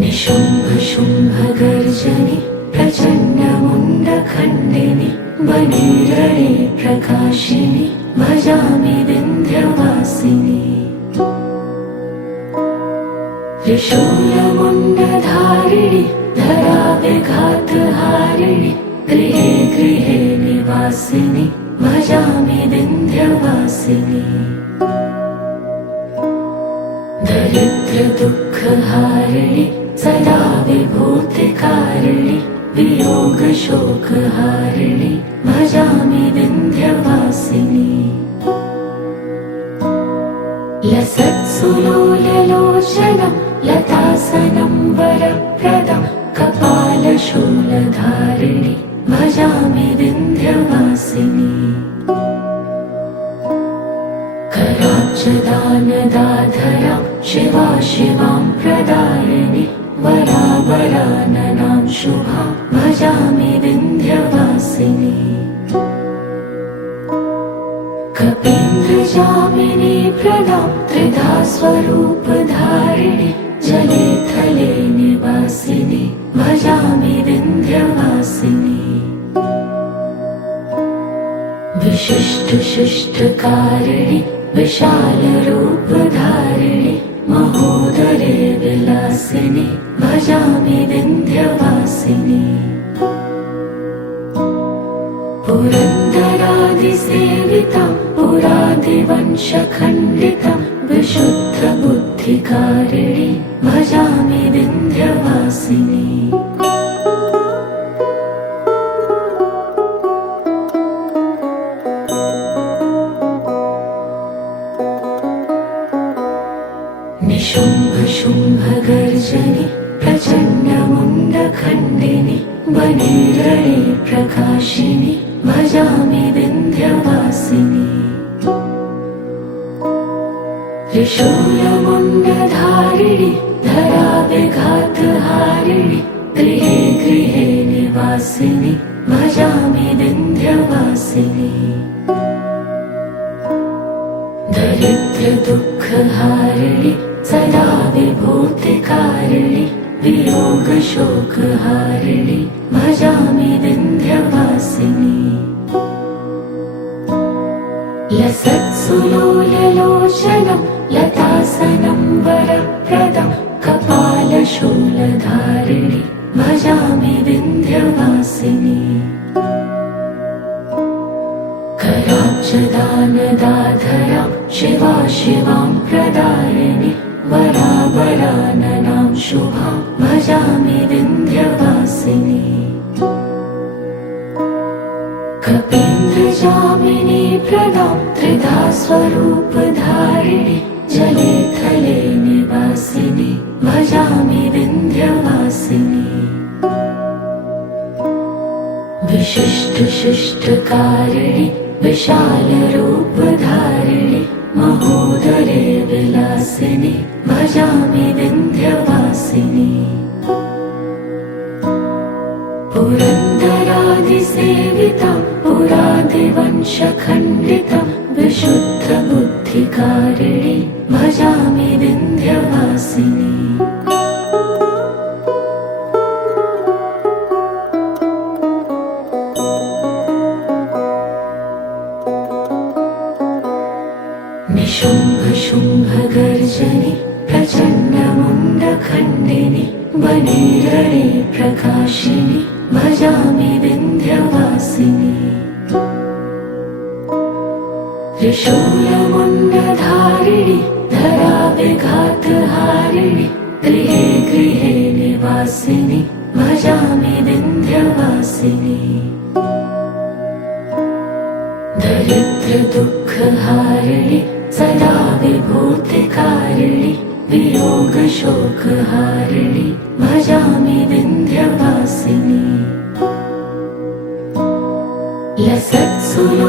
निशुम्भ शुम्भ गर्जनि प्रचण्ड मुण्ड खण्डिनि वनेरणे प्रकाशिनि भजामि विन्ध्यवासिनि। त्रिशूलमुण्डधारिणि धराविघातहारिणि गृहे गृहे निवासिनि भजामि विन्ध्यवासिनि। दरिद्रदुःखहारिणि सदा विभूतिकारिणि वियोगशोकहारिणि भजामि विन्ध्यवासिनि। लसत्सुलोललोचनं लतासनं वरप्रदं कपालशूलधारिणि भजामि विन्ध्यवासिनि। कराब्जदानदाधरां शिवा शिवां प्रदायिनि वरावराननां शुभां भजामि विन्ध्यवासिनि। कपीन्द्रजामिनी प्रदां त्रिधा स्वरूपधारिणि जले थले निवासिनि भजामि विन्ध्यवासिनि। विशिष्टशिष्टकारिणि विशालरूपधारिणि महोदरे विलासिनि भजामि विन्ध्यवासिनि। पुरन्दरादिसेवितं पुरादिवंशखण्डितं विशुद्धबुद्धिकारिणि भजामि विन्ध्यवासिनि। निशुम्भ शुम्भ गर्जनि प्रचण्ड मुण्ड खण्डिनि वनेरणे प्रकाशिनि भजामि विन्ध्यवासिनि। त्रिशूलमुण्डधारिणि धराविघातहारिणि गृहे गृहे निवासिनि भजामि विन्ध्यवासिनि। दरिद्रदुःखहारिणि सदा विभूतिकारिणि वियोगशोकहारिणि भजामि विन्ध्यवासिनि। लसत्सुलोललोचनं लतासनं वरप्रदं कपालशूलधारिणि भजामि विन्ध्यवासिनि। कराब्जदानदाधरां शिवा शिवां प्रदायिनि वरावराननां शुभां भजामि विन्ध्यवासिनि। कपीन्द्रजामिनी प्रदां त्रिधा स्वरूपधारिणि जले थले निवासिनि भजामि विन्ध्यवासिनि। विशिष्टशिष्टकारिणि विशालरूपधारिणि महोदरे विलासिनि भजामि विन्ध्यवासिनि। पुरन्दरादिसेवितं पुरादिवंशखण्डितं विशुद्धबुद्धिकारिणि भजामि विन्ध्यवासिनि। निशुम्भ शुम्भ गर्जनि प्रचण्ड मुण्ड खण्डिनि वनेरणे प्रकाशिनि भजामि विन्ध्यवासिनि। त्रिशूलमुण्डधारिणि धराविघातहारिणि गृहे गृहे निवासिनि भजामि विन्ध्यवासिनि। दरिद्रदुःखहारिणि सदा विभूतिकारिणि वियोगशोकहारिणि भजामि विन्ध्यवासिनि।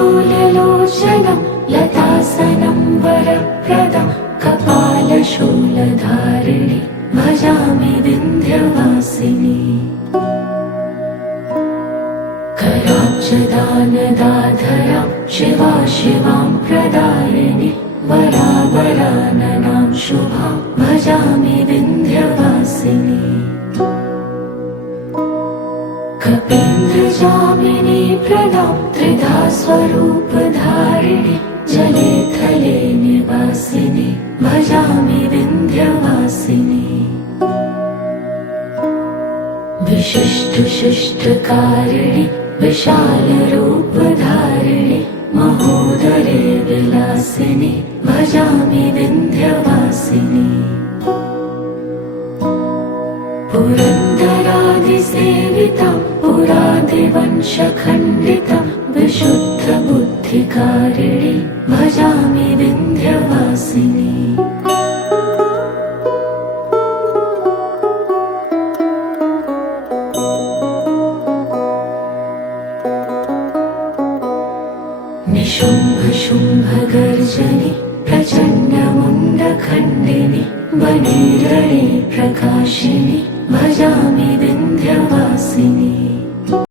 लसत्सुलोललोचनं लतासनं वरप्रदं कपालशूलधारिणि भजामि विन्ध्यवासिनि। कराब्जदानदाधरां शिवा शिवां प्रदायिनि वरावराननां शुभां भजामि विन्ध्यवासिनी कपीन्द्रजामिनी प्रदां त्रिधा स्वरूपधारिणि जले थले निवासिनि भजामि विन्ध्यवासिनी विशिष्टशिष्टकारिणि विशालरूपधारिणि महोदरे विलासिनि भजामि विन्ध्यवासिनी पुरन्दरादिसेवितं पुरादिवंशखण्डितं विशुद्धबुद्धिकारिणि भजामि विन्ध्यवासिनी निशुम्भशुम्भगर्जनि प्रचण्डमुण्डखण्डिनि वने रणे प्रकाशिनि